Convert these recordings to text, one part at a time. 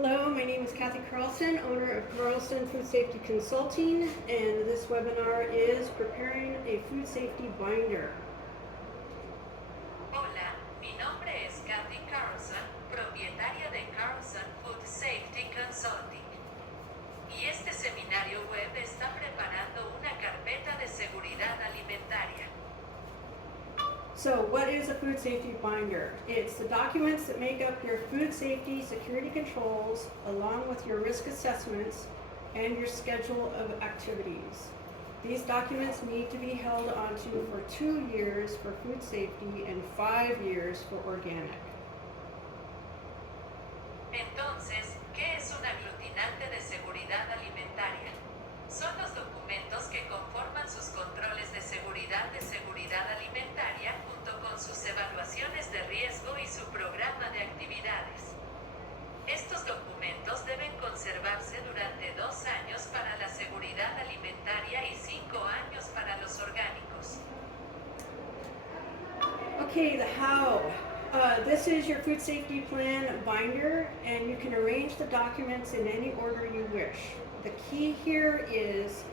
Hello, my name is Kathy Carlson, owner of Carlson Food Safety Consulting, and this webinar is preparing a food safety binder. Hola, mi nombre es Kathy Carlson, propietaria de Carlson Food Safety Consulting. Y este seminario web está preparando una carpeta de seguridad alimentaria. So, what is a food safety binder? It's the documents that make up your food safety security controls, along with your risk assessments and your schedule of activities. These documents need to be held onto for 2 years for food safety and 5 years for organic. Entonces, ¿qué es un aglutinante de seguridad alimentaria? Son los documentos que conforman sus controles de seguridad alimentaria junto con sus evaluaciones de riesgo y su programa de actividades. Estos documentos deben conservarse durante 2 años para la seguridad alimentaria y 5 años para los orgánicos. Okay, the how. This is your food safety plan binder, and you can arrange the documents in any order you wish. The key here is,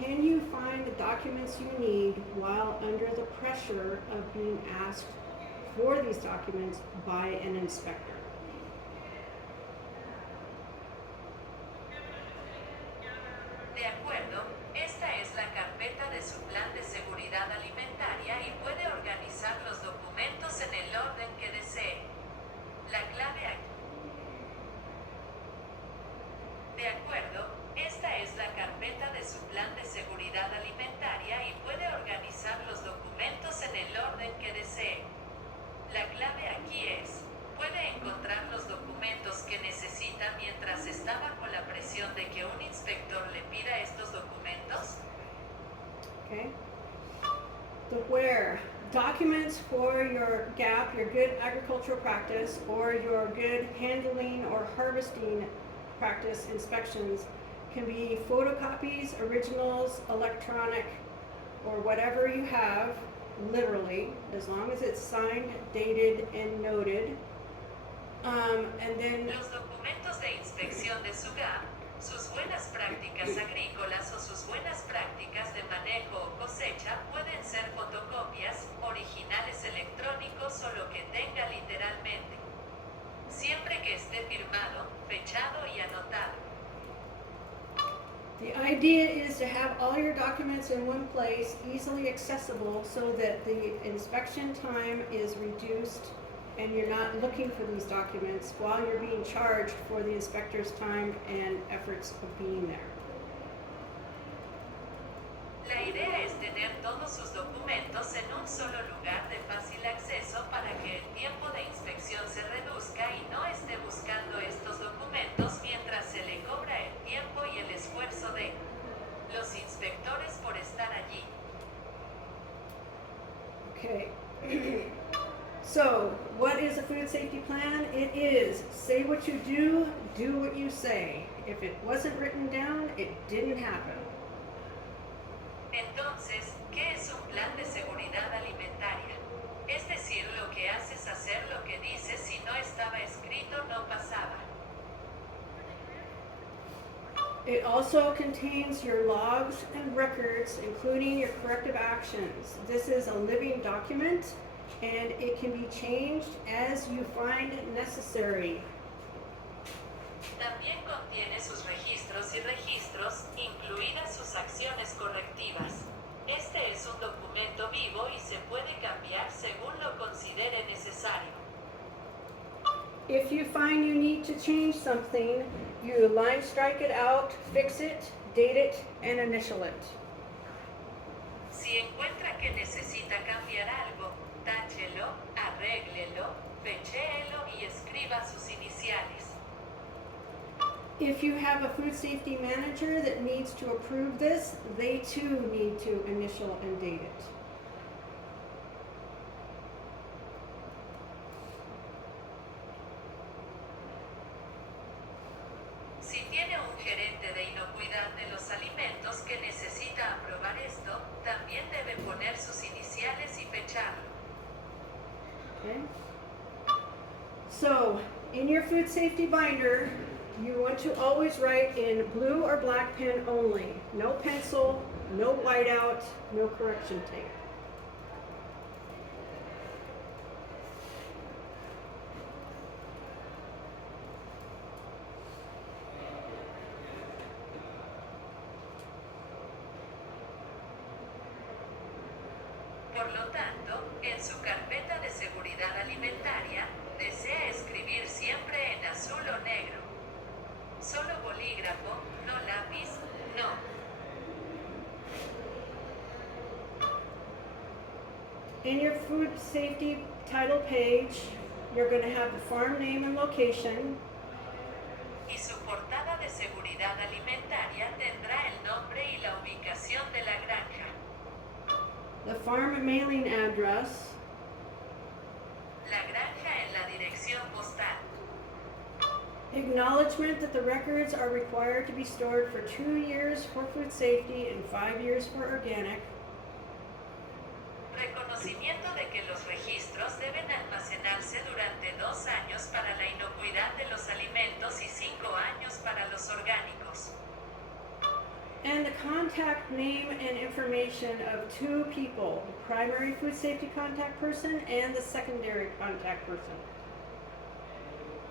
can you find the documents you need while under the pressure of being asked for these documents by an inspector? De acuerdo, esta es la carpeta de su plan de seguridad alimentaria y puede organizar los documentos en el orden que desee. La clave aquí. De acuerdo, esta es la carpeta de su plan de seguridad alimentaria y puede organizar los documentos en el orden que desee. La clave aquí es, puede encontrar los documentos que necesita mientras está bajo la presión de que un inspector le pida estos documentos. Okay. The where. Documents for your GAP, your good agricultural practice, or your good handling or harvesting practice inspections can be photocopies, originals, electronic, or whatever you have, literally, as long as it's signed, dated, and noted. And then Los documentos de inspección de su GAP, sus buenas prácticas agrícolas o sus buenas prácticas de manejo o cosecha pueden ser fotocopias, originales electrónicos o lo que tenga literalmente. Siempre que esté firmado, fechado y anotado. the idea is to have all your documents in one place, easily accessible, so that the inspection time is reduced and you're not looking for these documents while you're being charged for the inspector's time and efforts of being there. La idea es tener todos sus documentos en un solo lugar de fácil acceso para que el tiempo de inspección se reduzca y no esté buscando estos documentos mientras se le cobra el tiempo y el esfuerzo de los inspectores por estar allí. Okay. So, what is a food safety plan? It is say what you do what you say. If it wasn't written down, it didn't happen. Entonces, ¿qué es un plan de seguridad alimentaria? Es decir, lo que haces, hacer lo que dices, si no estaba escrito no pasaba. It also contains your logs and records, including your corrective actions. This is a living document, and it can be changed as you find necessary. También contiene sus registros y registros, incluidas sus acciones correctivas. Este es un documento vivo y se puede cambiar según lo considere necesario. If you find you need to change something, you line strike it out, fix it, date it, and initial it. Si encuentra que necesita cambiar algo, táchelo, arréglelo, fechéelo y escriba sus iniciales. If you have a food safety manager that needs to approve this, they too need to initial and date it. Si tiene un gerente de inocuidad de los alimentos que necesita aprobar esto, también debe poner sus iniciales y fecharlo. Okay? So, in your food safety binder, You want to always write in blue or black pen only. No pencil, no whiteout, no correction tape. Por lo tanto, en su carpeta de seguridad alimentaria, desea escribir siempre en azul o negro. Solo bolígrafo, no lápiz, no. In your food safety title page, you're going to have the farm name and location. Y su portada de seguridad alimentaria tendrá el nombre y la ubicación de la granja. The farm mailing address, La granja en la dirección postal. acknowledgement that the records are required to be stored for 2 years for food safety and 5 years for organic. Reconocimiento de que los registros deben almacenarse durante 2 años para la inocuidad de los alimentos y 5 años para los orgánicos. And the contact name and information of 2 people, the primary food safety contact person and the secondary contact person.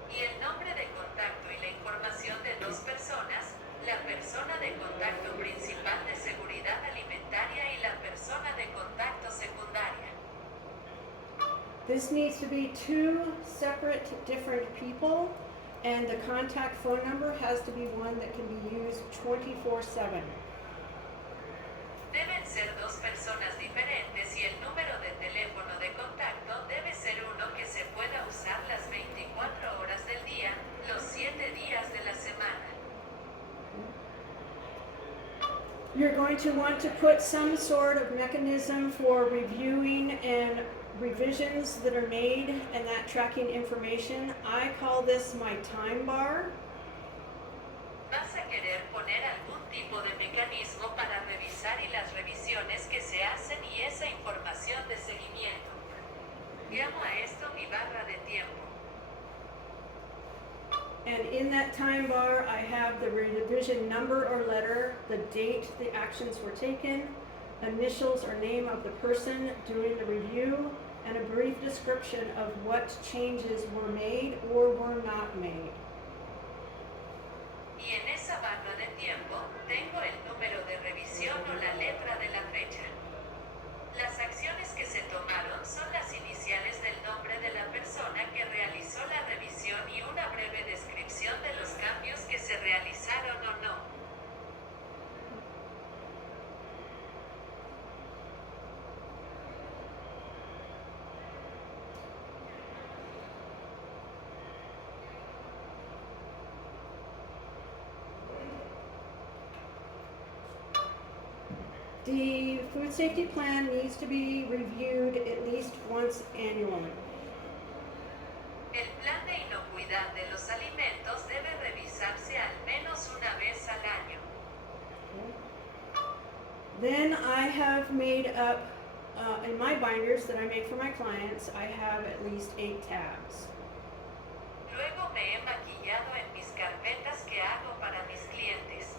Y el nombre de contacto y la información de 2 personas, la persona de contacto principal de seguridad alimentaria y la persona de contacto secundaria. This needs to be 2 separate, different people, and the contact phone number has to be one that can be used 24/7. Deben ser 2 personas diferentes y el número de teléfono de contacto debe ser uno que se pueda usar las 24 horas del día, los 7 días de la semana. You're going to want to put some sort of mechanism for reviewing and revisions that are made and that tracking information. I call this my time bar. Vas a querer poner algún tipo de mecanismo para revisar y las revisiones que se hacen y esa información de seguimiento. Llamo a esto mi barra de tiempo. And in that time bar, I have the revision number or letter, the date the actions were taken, initials or name of the person doing the review, and a brief description of what changes were made or were not made. Y en esa barra de tiempo, tengo el número de revisión o la letra de la fecha. Las acciones que se tomaron son las iniciales del nombre de la persona que realizó la revisión y una breve descripción de los cambios que se realizaron o no. The food safety plan needs to be reviewed at least once annually. El plan de inocuidad de los alimentos debe revisarse al menos una vez al año. Then I have made up, in my binders that I make for my clients, I have at least 8 tabs. Luego me he maquillado en mis carpetas que hago para mis clientes.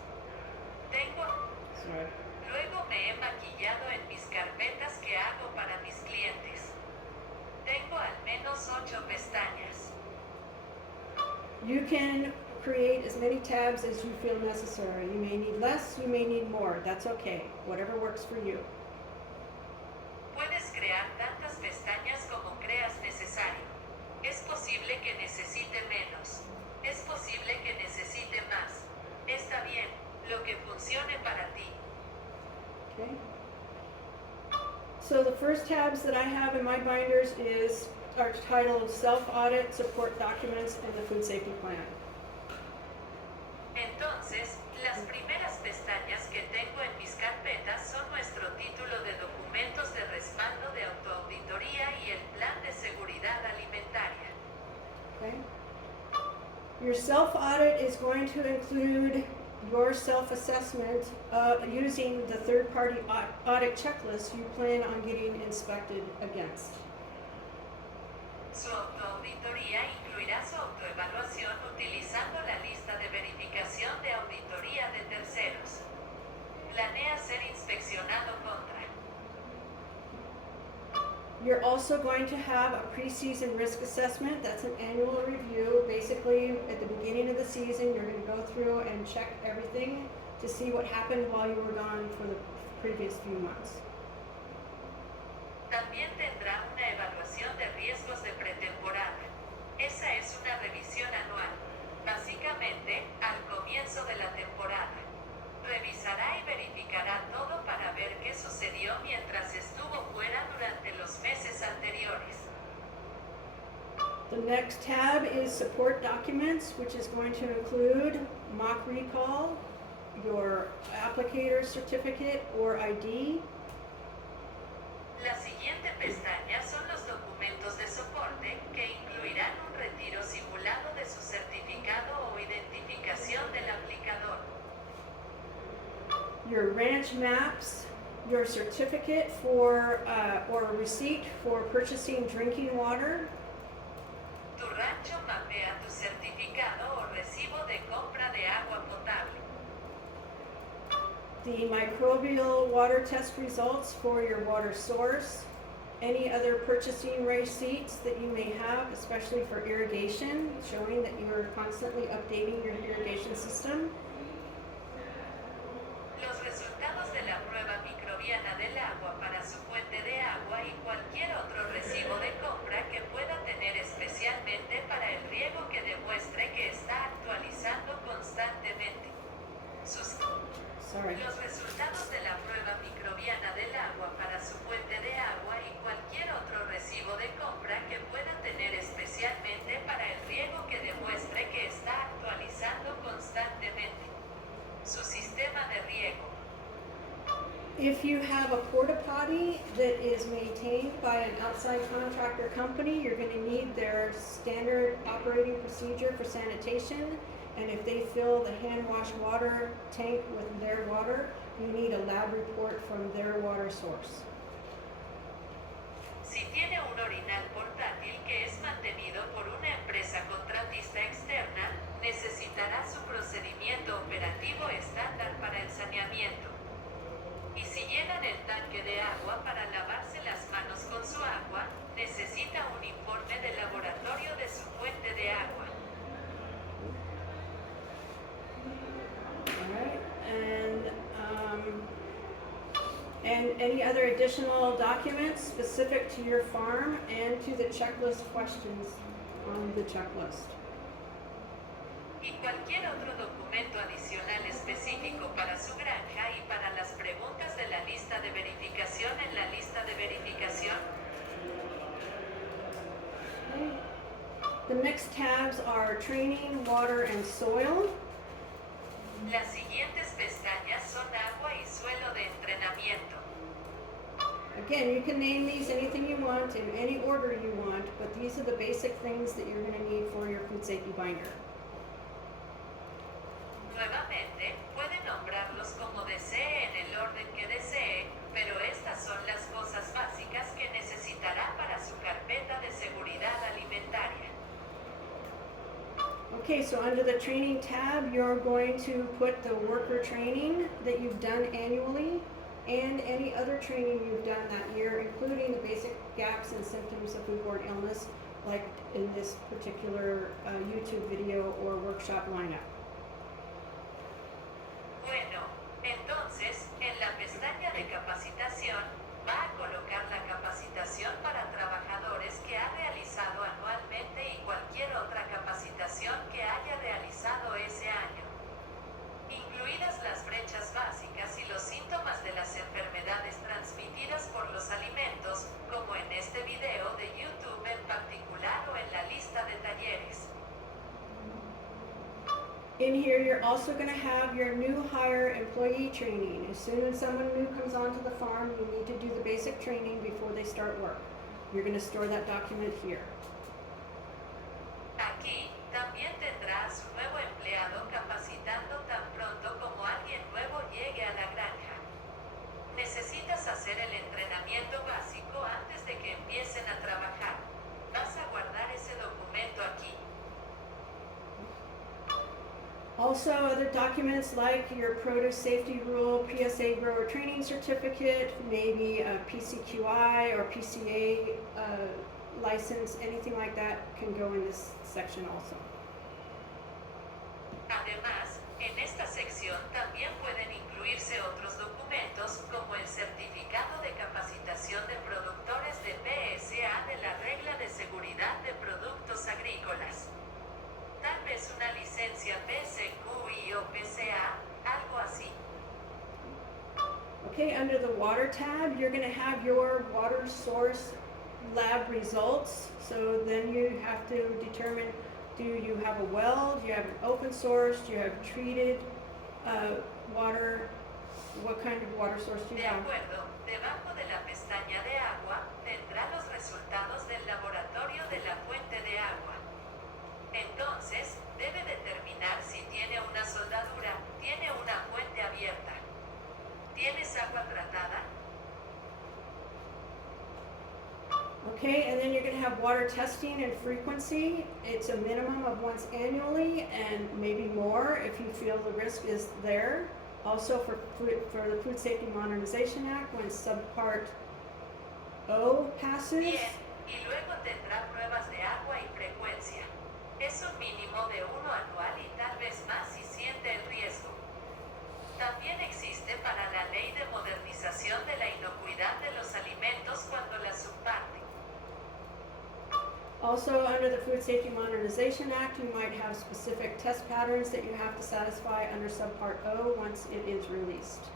Sorry. Luego me he maquillado en mis carpetas que hago para mis clientes. Tengo al menos 8 pestañas. You can create as many tabs as you feel necessary. You may need less, you may need more. That's okay. Whatever works for you. Puedes crear tantas pestañas como creas necesario. Es posible que necesite menos. Es posible que necesite más. Está bien, lo que funcione para ti. Okay. So the first tabs that I have in my binders are titled Self-Audit, Support Documents, and the Food Safety Plan. Entonces, las primeras pestañas que tengo en mis carpetas son nuestro título de documentos de respaldo de autoauditoría y el plan de seguridad alimentaria. Okay. Your self-audit is going to include your self-assessment using the third-party audit checklist you plan on getting inspected against. Su autoauditoría incluirá su autoevaluación utilizando la lista de Planea ser inspeccionado contra. You're also going to have a preseason risk assessment. That's an annual review. Basically, at the beginning of the season, you're going to go through and check everything to see what happened while you were gone for the previous few months. También tendrá una evaluación de riesgos de pretemporada. Esa es una revisión anual. Básicamente, al comienzo de la temporada. Revisará y verificará todo para ver qué sucedió mientras estuvo fuera durante los meses anteriores. The next tab is support documents, which is going to include mock recall, your applicator certificate or ID, La siguiente pestaña son los documentos de soporte que incluirán un retiro simulado de su certificado o identificación del aplicador. your ranch maps, your certificate for or a receipt for purchasing drinking water, Tu rancho mapea tu certificado o recibo de compra de agua potable. the microbial water test results for your water source, any other purchasing receipts that you may have, especially for irrigation, showing that you are constantly updating your irrigation system. Los resultados de la prueba microbiana del agua para su fuente de agua y cualquier otro recibo de compra que pueda tener, especialmente para el riego, que demuestre que está actualizando constantemente. Los resultados de la prueba microbiana del agua para su fuente de agua y cualquier otro recibo de compra que pueda tener, especialmente para el riego, que demuestre que está actualizando constantemente. Su sistema de riego. If you have a porta potty that is maintained by an outside contractor company, you're going to need their standard operating procedure for sanitation. And if they fill the hand wash water tank with their water, you need a lab report from their water source. Si tiene un orinal portátil que es mantenido por una empresa contratista externa, necesitará su procedimiento operativo estándar para el saneamiento. Y si llenan el tanque de agua para lavarse las manos con su agua, necesita un informe de laboratorio de su fuente de agua. Alright, and any other additional documents specific to your farm and to the checklist questions on the checklist. Y cualquier otro documento adicional específico para su granja y para las preguntas de la lista de verificación en la lista de verificación. The next tabs are training, water, and soil. Las siguientes pestañas son agua y suelo de entrenamiento. Again, you can name these anything you want in any order you want, but these are the basic things that you're going to need for your food safety binder. Nuevamente, puede nombrarlos como desee en el orden que desee, pero estas son las cosas básicas que necesitará para su carpeta de seguridad alimentaria. Okay, so under the training tab, you're going to put the worker training that you've done annually and any other training you've done that year, including the basic gaps and symptoms of foodborne illness, like in this particular YouTube video or workshop lineup. Bueno, entonces, en la pestaña de capacitación, va a colocar la capacitación para trabajadores que ha realizado anualmente y cualquier otra capacitación que haya realizado ese año. Incluidas las brechas básicas y los síntomas de las enfermedades transmitidas por los alimentos, como en este video de YouTube en particular o en la lista de talleres. In here, you're also going to have your new hire employee training. As soon as someone new comes onto the farm, you need to do the basic training before they start work. You're going to store that document here. Aquí, también tendrá a su nuevo empleado capacitando tan pronto como alguien nuevo llegue a la granja. Necesitas hacer el entrenamiento básico antes de que empiecen a trabajar. Vas a guardar ese documento aquí. Also, other documents like your produce safety rule, PSA grower training certificate, maybe a PCQI or PCA license, anything like that can go in this section also. Además, en esta sección también pueden incluirse otros documentos como el certificado de capacitación de productores de PSA de la regla de seguridad de productos agrícolas. Tal vez una licencia PSQI o PCA, algo así. Okay, under the water tab, you're gonna have your water source lab results. So then you have to determine, do you have a well, do you have an open source, do you have treated water, what kind of water source do you De have? acuerdo, debajo de la pestaña de agua, tendrá los resultados del laboratorio de la fuente de agua. Entonces, debe determinar si tiene una soldadura, tiene una fuente abierta. ¿Tienes agua tratada? Okay, and then you're gonna have water testing and frequency. It's a minimum of once annually and maybe more if you feel the risk is there. Also for the Food Safety Modernization Act, when subpart O passes. Bien, y luego tendrá pruebas de agua y frecuencia. Es un mínimo de 1 anual y tal vez más si siente el riesgo. También existe para la Ley de Modernización de la Inocuidad de los Alimentos cuando la subparte. Also, under the Food Safety Modernization Act, you might have specific test patterns that you have to satisfy under subpart O once it is released.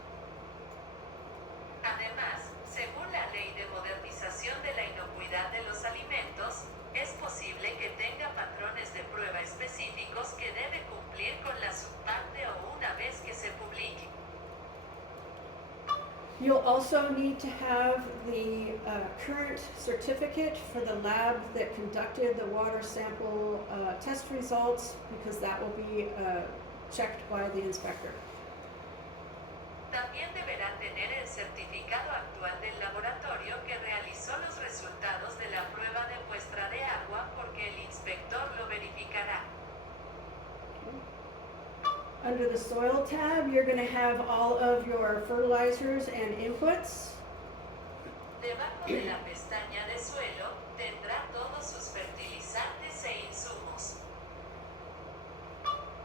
Además, según la Ley de Modernización de la Inocuidad de los Alimentos, es posible que tenga patrones de prueba específicos que debe cumplir con la subparte o una vez que se publique. You'll also need to have the current certificate for the lab that conducted the water sample test results, because that will be checked by the inspector. También deberá tener el certificado actual del laboratorio que realizó los resultados de la prueba de muestra de agua porque el inspector lo verificará. Under the soil tab, you're going to have all of your fertilizers and inputs. Debajo de la pestaña de suelo, tendrá todos sus fertilizantes e insumos.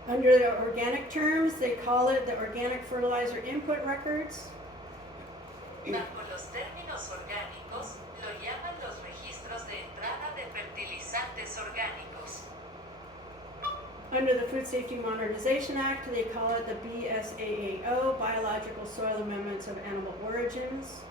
Under the organic terms, they call it the organic fertilizer input records. Bajo los términos orgánicos, lo llaman los registros de entrada de fertilizantes orgánicos. Under the Food Safety Modernization Act, they call it the BSAAO, Biological Soil Amendments of Animal Origins.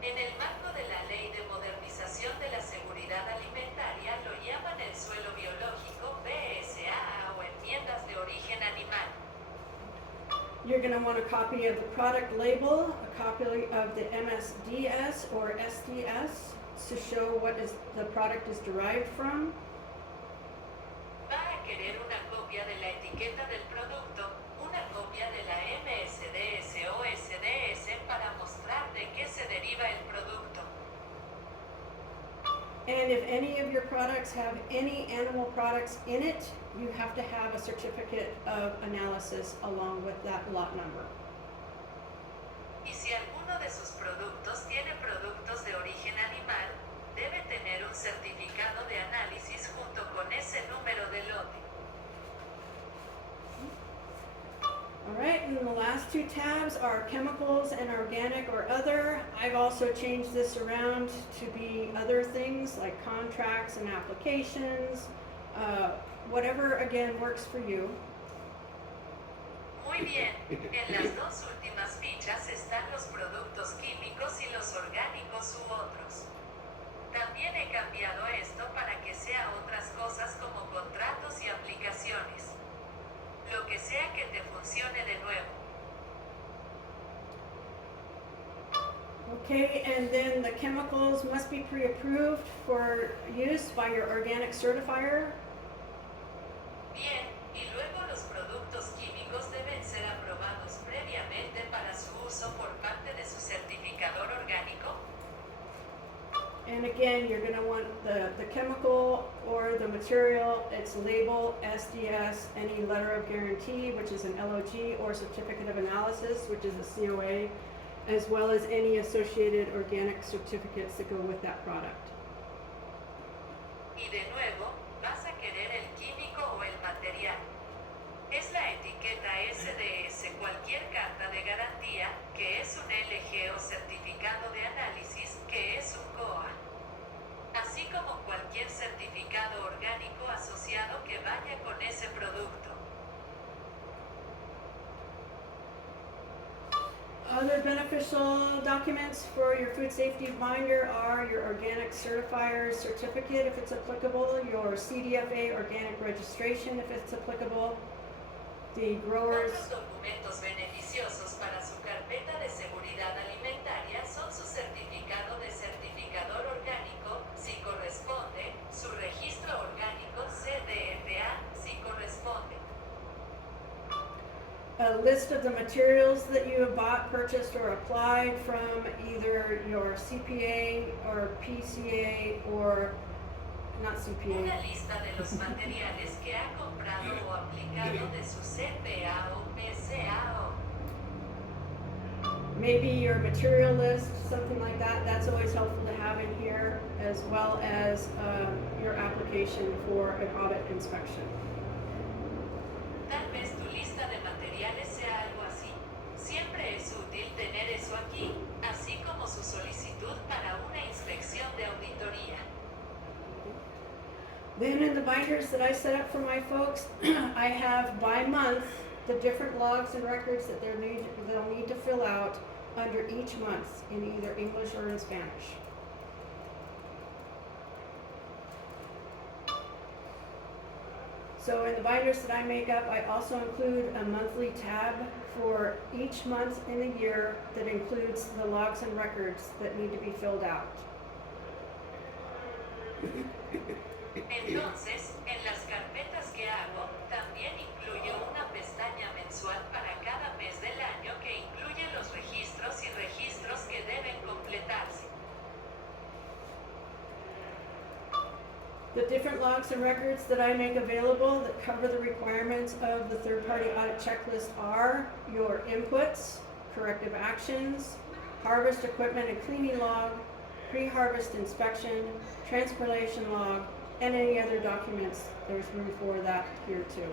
En el marco de la Ley de Modernización de la Seguridad Alimentaria lo llaman el suelo biológico BSAA o enmiendas de origen animal. You're going to want a copy of the product label, a copy of the MSDS or SDS to show what the product is derived from. Va a querer una copia de la etiqueta del producto, una copia de la MSDS o SDS para mostrar de qué se deriva el producto. And if any of your products have any animal products in it, you have to have a certificate of analysis along with that lot number. Y si alguno de sus productos tiene productos de origen animal, debe tener un certificado de análisis junto con ese número de lote. All right, and the last two tabs are chemicals and organic or other. I've also changed this around to be other things like contracts and applications, whatever again works for you. Muy bien, en las dos últimas fichas están los productos químicos y los orgánicos u otros. También he cambiado esto para que sea otras cosas como contratos y aplicaciones. Lo que sea que te funcione de nuevo. Okay, and then the chemicals must be pre-approved for use by your organic certifier. Bien, y luego los productos químicos deben ser aprobados previamente para su uso por parte de su certificador orgánico. And again, you're going to want the chemical or the material, its label, SDS, any letter of guarantee, which is an LOG, or certificate of analysis, which is a COA, as well as any associated organic certificates that go with that product. Y de nuevo, vas a querer el químico o el material. Es la etiqueta SDS cualquier carta de garantía, que es un LG o certificado de análisis, que es un COA. Así como cualquier certificado orgánico asociado que vaya con ese producto. Other beneficial documents for your food safety binder are your organic certifier certificate, if it's applicable, your CDFA organic registration, if it's applicable, the growers. Otros documentos beneficiosos para su carpeta de seguridad alimentaria son su certificado de certificador orgánico, si corresponde, su registro orgánico CDFA, si corresponde. A list of the materials that you have bought, purchased, or applied from either your CPA or PCA or not CPA. Una lista de los materiales que ha comprado o aplicado de su CPA o PCA o Maybe your material list, something like that. That's always helpful to have in here, as well as your application for an audit inspection. tal vez tu lista de materiales sea algo así. Siempre es útil tener eso aquí, así como su solicitud para una inspección de auditoría. Then in the binders that I set up for my folks, I have by month the different logs and records that they'll need to fill out under each month in either English or in Spanish. So in the binders that I make up, I also include a monthly tab for each month in the year that includes the logs and records that need to be filled out. Entonces, en las carpetas que hago, también incluyo una pestaña mensual para cada mes del año que incluye los registros y registros que deben completarse. The different logs and records that I make available that cover the requirements of the third-party audit checklist are your inputs, corrective actions, harvest equipment and cleaning log, pre-harvest inspection, transportation log, and any other documents. There's room for that here too.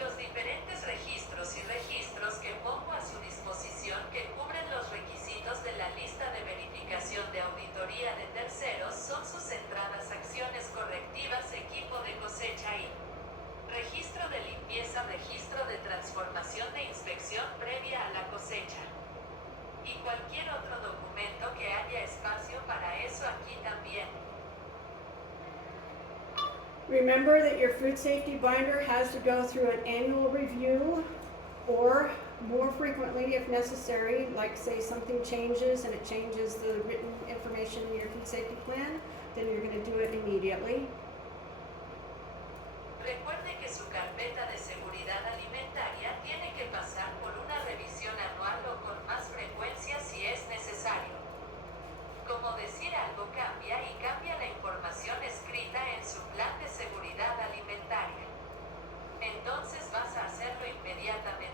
Los diferentes registros y registros que pongo a su disposición que cubren los requisitos de la lista de verificación de auditoría de terceros son sus entradas, acciones correctivas, equipo de cosecha y registro de limpieza, registro de transformación de inspección previa a la cosecha. Y cualquier otro documento que haya espacio para eso aquí también. Remember that your food safety binder has to go through an annual review or more frequently if necessary, like say something changes and it changes the written information in your food safety plan, then you're going to do it immediately. Recuerde que su carpeta de seguridad alimentaria tiene que pasar por una revisión anual o con más frecuencia si es necesario. Como decir algo cambia y cambia la información escrita en su plan de seguridad alimentaria. Entonces vas a hacerlo inmediatamente.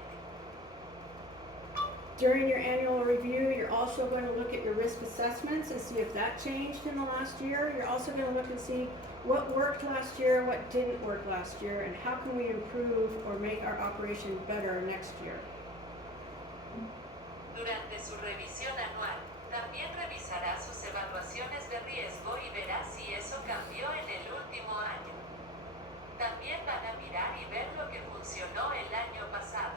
During your annual review, you're also going to look at your risk assessments and see if that changed in the last year. You're also going to look and see what worked last year, what didn't work last year, and how can we improve or make our operation better next year. Durante su revisión anual, también revisará sus evaluaciones de riesgo y verá si eso cambió en el último año. También van a mirar y ver lo que funcionó el año pasado.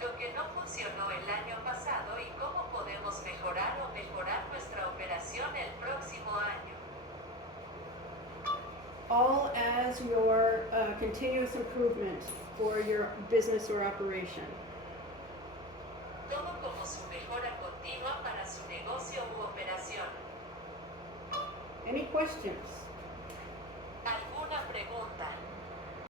Lo que no funcionó el año pasado y cómo podemos mejorar o mejorar nuestra operación el próximo año. All as your continuous improvement for your business or operation. Todo como su mejora continua para su negocio u operación. Any questions? ¿Alguna pregunta?